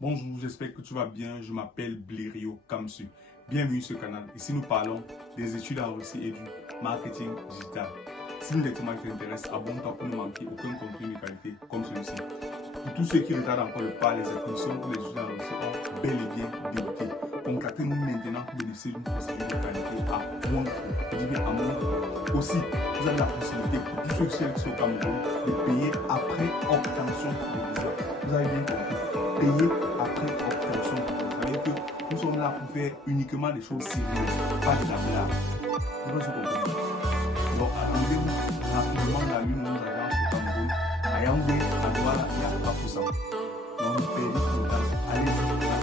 Bonjour, j'espère que tu vas bien. Je m'appelle Blériot Kamsu. Bienvenue sur ce canal. Ici, nous parlons des études en Russie et du marketing digital. Si le marketing t'intéresse, abonne-toi pour ne manquer aucun contenu de qualité comme celui-ci. Pour tous ceux qui retardent encore le pas, les admissions pour les études en Russie ont bel et bien débuté. Contactez-nous maintenant pour bénéficier d'une procédure de qualité à moins coût. Je dis bien à moins coût. Aussi, vous avez la possibilité pour tous ceux qui sont au Cameroun de payer après obtention de visa. Vous avez bien compris. Payer après obtention. Ça veut dire que nous sommes là pour faire uniquement des choses sérieuses, pas de la blague. Vous pensez comprendre? Donc, rendez-vous rapidement dans l'une de nos agences au Cameroun, à Yaoundé, à Douala et à Bafoussam. Donc, nous payons le temps. Allez-y rapidement.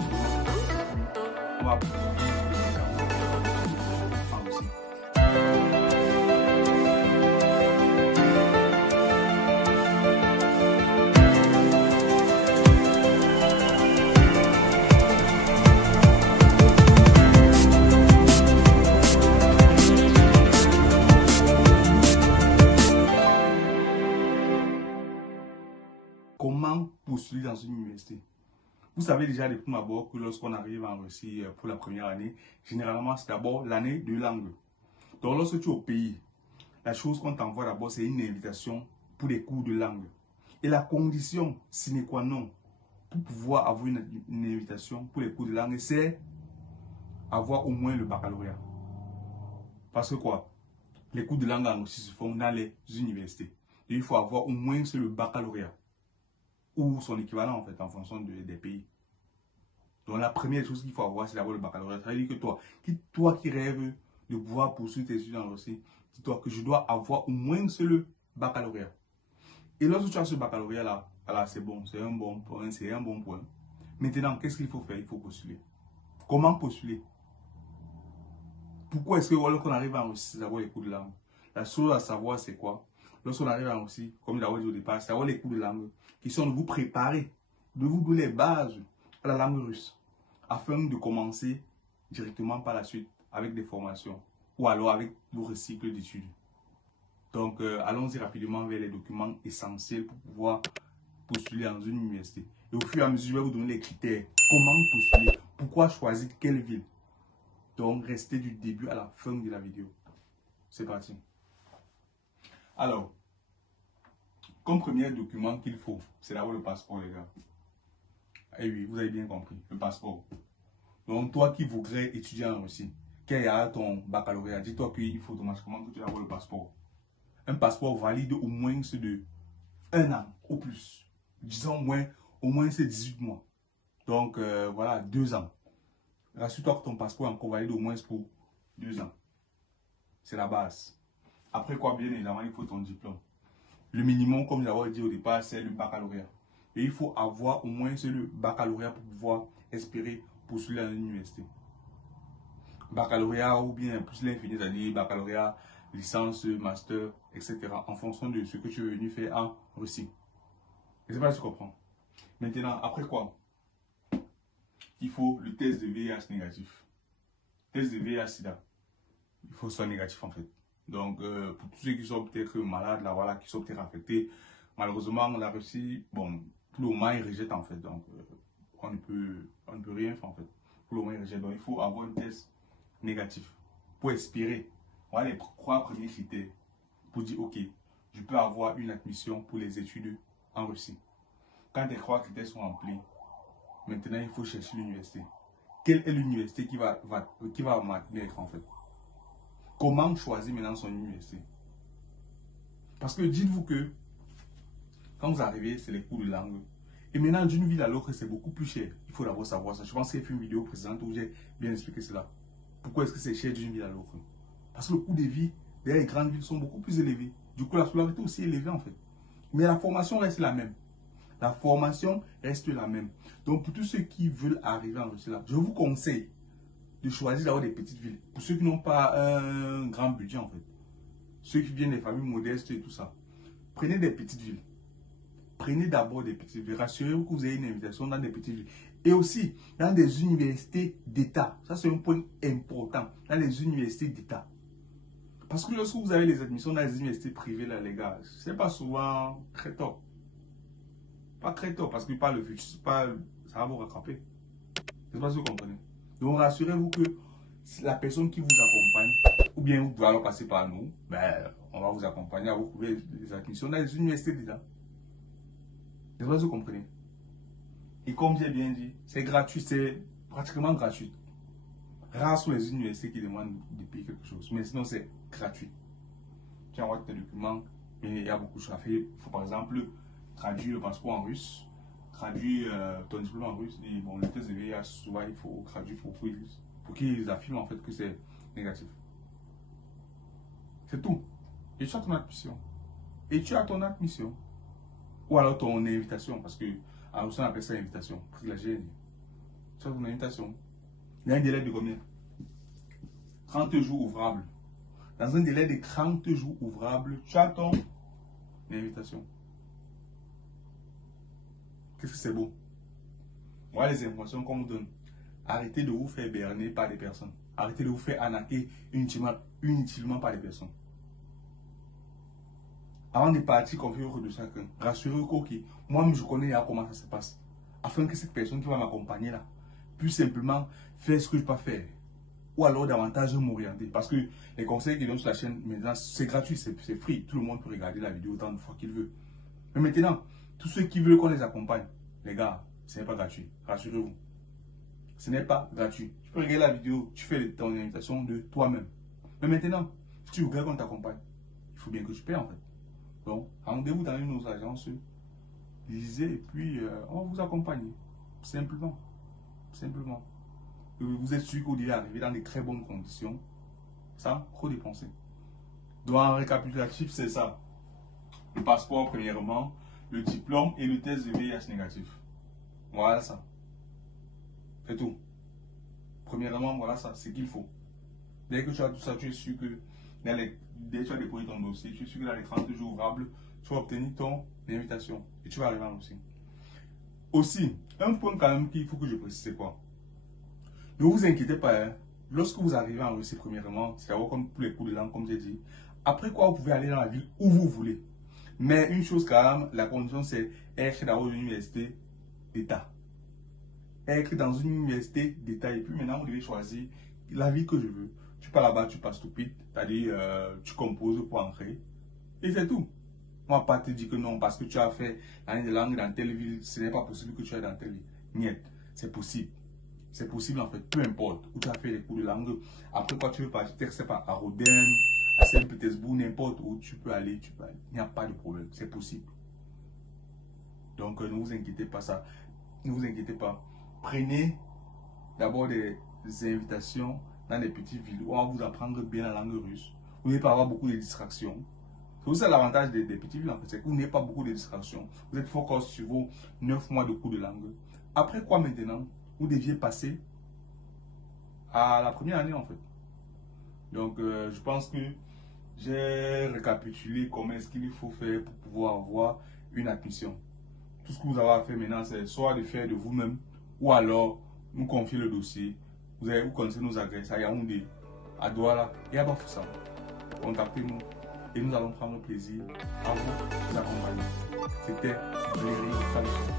On va Comment postuler dans une université? Vous savez déjà depuis d'abord que lorsqu'on arrive en Russie pour la première année, généralement c'est d'abord l'année de langue. Donc lorsque tu es au pays, la chose qu'on t'envoie d'abord c'est une invitation pour des cours de langue. Et la condition sine qua non pour pouvoir avoir une invitation pour les cours de langue, c'est avoir au moins le baccalauréat. Parce que quoi? Les cours de langue en Russie se font dans les universités. Et il faut avoir au moins le baccalauréat. Ou son équivalent en fait, en fonction des pays. Donc la première chose qu'il faut avoir, c'est d'avoir le baccalauréat. Ça veut dire que toi qui rêves de pouvoir poursuivre tes études en Russie, dis-toi que je dois avoir au moins le baccalauréat. Et lorsque tu as ce baccalauréat là, c'est bon, c'est un bon point, c'est un bon point. Maintenant, qu'est-ce qu'il faut faire? Il faut postuler. Comment postuler? Pourquoi est-ce que lorsqu'on arrive en Russie, c'est d'avoir les cours de langue? La chose à savoir, c'est quoi? Lorsqu'on arrive en Russie, comme je l'avais dit au départ, c'est d'avoir les cours de langue qui sont de vous préparer, de vous donner les bases à la langue russe, afin de commencer directement par la suite avec des formations ou alors avec vos cycles d'études. Donc, allons-y rapidement vers les documents essentiels pour pouvoir postuler dans une université. Et au fur et à mesure, je vais vous donner les critères. Comment postuler? Pourquoi choisir quelle ville? Donc, restez du début à la fin de la vidéo. C'est parti. Alors, comme premier document qu'il faut, c'est d'avoir le passeport, les gars. Et oui, vous avez bien compris, le passeport. Donc, toi qui voudrais étudier en Russie, qui a ton baccalauréat, dis-toi qu'il faut automatiquement que tu aies le passeport. Un passeport valide au moins c'est de 1 an au plus. Disons au moins c'est 18 mois. Donc, voilà, 2 ans. Rassure-toi que ton passeport est encore valide au moins pour 2 ans. C'est la base. Après quoi, bien évidemment, il faut ton diplôme. Le minimum, comme j'avais dit au départ, c'est le baccalauréat. Et il faut avoir au moins le baccalauréat pour pouvoir espérer postuler à l'université. Baccalauréat ou bien plus l'infini, c'est-à-dire baccalauréat, licence, master, etc. En fonction de ce que tu es venu faire en Russie. Je ne sais pas si tu comprends. Maintenant, après quoi? Il faut le test de VIH négatif. Test de VIH-Sida. Il faut que ce soit négatif en fait. Donc, pour tous ceux qui sont peut-être malades, là, voilà, qui sont peut-être affectés, malheureusement, la Russie, bon, pour le moment, ils rejettent en fait. Donc, on ne peut rien faire en fait. Pour le moment, ils rejettent. Donc, il faut avoir un test négatif pour espérer. Voilà les 3 premiers critères pour dire, ok, je peux avoir une admission pour les études en Russie. Quand les 3 critères sont remplis, maintenant, il faut chercher l'université. Quelle est l'université qui va m'admettre en fait? Comment choisir maintenant son université? Parce que dites-vous que quand vous arrivez, c'est les cours de langue. Et maintenant, d'une ville à l'autre, c'est beaucoup plus cher. Il faut d'abord savoir ça. Je pense qu'il y a fait une vidéo précédente où j'ai bien expliqué cela. Pourquoi est-ce que c'est cher d'une ville à l'autre? Parce que le coût de vie dans les grandes villes sont beaucoup plus élevés. Du coup, la scolarité aussi est élevée en fait. Mais la formation reste la même. La formation reste la même. Donc, pour tous ceux qui veulent arriver en Russie, là, je vous conseille de choisir d'avoir des petites villes. Pour ceux qui n'ont pas un grand budget en fait. Ceux qui viennent des familles modestes et tout ça. Prenez des petites villes. Prenez d'abord des petites villes. Rassurez-vous que vous avez une invitation dans des petites villes. Et aussi dans des universités d'État. Ça c'est un point important. Dans les universités d'État. Parce que lorsque vous avez les admissions dans les universités privées, là les gars, c'est pas souvent très top. Pas très top parce que ça ça va vous rattraper. Je ne sais pas si vous comprenez. Donc rassurez-vous que la personne qui vous accompagne, ou bien vous pouvez alors passer par nous, ben, on va vous accompagner à vous trouver des admissions dans les universités déjà. Je ne sais pas si vous comprenez. Et comme j'ai bien dit, c'est gratuit, c'est pratiquement gratuit. Rares sont les universités qui demandent de payer quelque chose, mais sinon c'est gratuit. Tu envoies tes documents, et il y a beaucoup de choses à faire. Il faut par exemple traduire le passeport en russe, traduire ton diplôme en russe, et bon, le test de VIH, souvent il faut traduire pour qu'ils affirment en fait que c'est négatif. C'est tout. Et tu as ton admission. Et tu as ton admission. Ou alors ton invitation, parce que en russe on appelle ça invitation, privilégié. Tu as ton invitation. Il y a un délai de combien? 30 jours ouvrables. Dans un délai de 30 jours ouvrables, tu as ton invitation. Qu'est-ce que c'est beau? Voilà les informations qu'on nous donne. Arrêtez de vous faire berner par des personnes. Arrêtez de vous faire arnaquer inutilement par des personnes. Avant de partir, confiez-vous de chacun. Rassurez-vous que moi-même je connais comment ça se passe. Afin que cette personne qui va m'accompagner là puisse simplement faire ce que je peux faire. Ou alors davantage m'orienter. Parce que les conseils qu'ils donnent sur la chaîne, maintenant, c'est gratuit, c'est free. Tout le monde peut regarder la vidéo autant de fois qu'il veut. Mais maintenant, tous ceux qui veulent qu'on les accompagne, les gars, ce n'est pas gratuit. Rassurez-vous. Ce n'est pas gratuit. Tu peux regarder la vidéo, tu fais ton invitation de toi-même. Mais maintenant, si tu voudrais qu'on t'accompagne, il faut bien que tu payes en fait. Donc, rendez-vous dans une de nos agences, lisez et puis on va vous accompagner. Simplement. Simplement. Vous êtes sûr que vous devez arriver dans de très bonnes conditions sans trop dépenser. Donc, en récapitulatif, c'est ça. Le passeport, premièrement, le diplôme et le test de VIH négatif. Voilà ça. C'est tout. Premièrement, voilà ça, c'est qu'il faut. Dès que tu as tout ça, tu es sûr que dès que tu as déposé ton dossier, tu es sûr que dans les 30 jours ouvrables, tu vas obtenir ton invitation et tu vas arriver en Russie. Aussi, un point quand même qu'il faut que je précise, c'est quoi? Ne vous inquiétez pas, hein. Lorsque vous arrivez en Russie, premièrement, c'est d'abord comme tous les cours de langue, comme j'ai dit. Après quoi, vous pouvez aller dans la ville où vous voulez. Mais une chose quand même, la condition c'est être dans une université d'État. Être dans une université d'État. Et puis maintenant, vous devez choisir la ville que je veux. Tu pars là-bas, tu passes stupide, c'est-à-dire tu composes pour entrer. Et c'est tout. On ne va pas te dire que non, parce que tu as fait l'année de langue dans telle ville, ce n'est pas possible que tu ailles dans telle ville. Niet, c'est possible. C'est possible en fait, peu importe où tu as fait les cours de langue. Après quoi, tu veux partir, je ne sais pas, à Rodin, à Saint-Pétersbourg, n'importe où tu peux aller, Il n'y a pas de problème, c'est possible. Donc ne vous inquiétez pas ça. Ne vous inquiétez pas. Prenez d'abord des invitations dans des petites villes où on va vous apprendre bien la langue russe. Vous n'allez pas avoir beaucoup de distractions. C'est aussi l'avantage des petites villes en fait, c'est que vous n'avez pas beaucoup de distractions. Vous êtes focus sur vos 9 mois de cours de langue. Après quoi maintenant, vous deviez passer à la première année en fait. Donc je pense que j'ai récapitulé comment est-ce qu'il faut faire pour pouvoir avoir une admission. Tout ce que vous avez à faire maintenant, c'est soit de faire de vous-même ou alors nous confier le dossier. Vous connaissez nos adresses à Yaoundé, à Douala et à Bafoussa. Contactez-nous et nous allons prendre plaisir à vous accompagner. C'était Valérie Falchon.